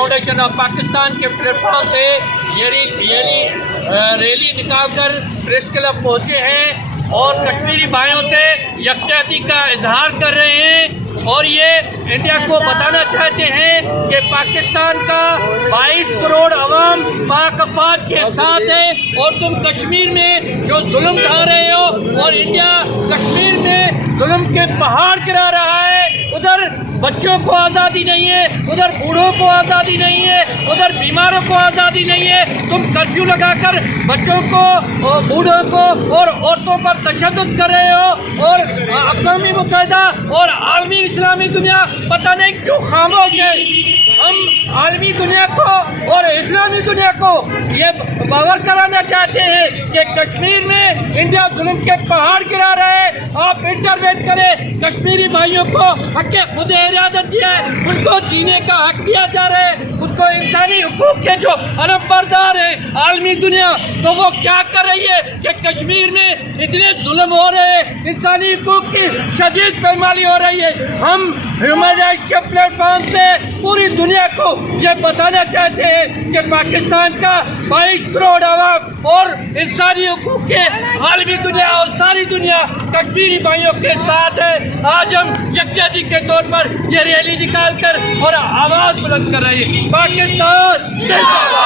Foundation of Pakistan के platform से ये रैली निकाल कर प्रेस क्लब पहुँचे हैं और कश्मीरी भाइयों से यकजहती का इजहार कर रहे हैं और ये इंडिया को बताना चाहते हैं कि पाकिस्तान का 22 करोड़ अवाम पाक अफवाज के साथ है और तुम कश्मीर में जो जुल्म ढा रहे हो और इंडिया कश्मीर में जुल्म के पहाड़ गिरा रहा है। उधर बच्चों को आज़ादी नहीं है, उधर बूढ़ों को आज़ादी नहीं है, उधर बीमारों को आज़ादी नहीं है। तुम कर्फ्यू लगाकर बच्चों को, बूढ़ों को और औरतों पर तशद्दुद कर रहे हो और अक़वाम मुत्तहिदा और आलमी इस्लामी दुनिया पता नहीं क्यों खामोश है। हम आलमी दुनिया को और इस्लामी दुनिया को ये बावर कराना चाहते हैं कि कश्मीर में इंडिया जुल्म के पहाड़ गिरा रहा है। आप इंटरवेंट करें, कश्मीरी भाइयों को हक खुद इरादत दिया है, उनको जीने का हक दिया जा रहा है, उसको इंसानी हुकूक के जो अलमबरदार है आलमी दुनिया, तो वो क्या कर रही है कि कश्मीर में इतने जुल्म हो रहे हैं, इंसानी हुकूक की शदीद पैमाली हो रही है। हम ह्यूमन राइट्स के प्लेटफॉर्म से पूरी दुनिया को ये बताना चाहते हैं कि पाकिस्तान का 22 करोड़ आवाम और इंसानी हुकूक के आलमी दुनिया और सारी दुनिया कश्मीरी भाइयों के साथ है। आज हम यकजहती के तौर पर ये रैली निकाल कर और आवाज़ बुलंद कर रहे हैं। पाकिस्तान जिंदाबाद।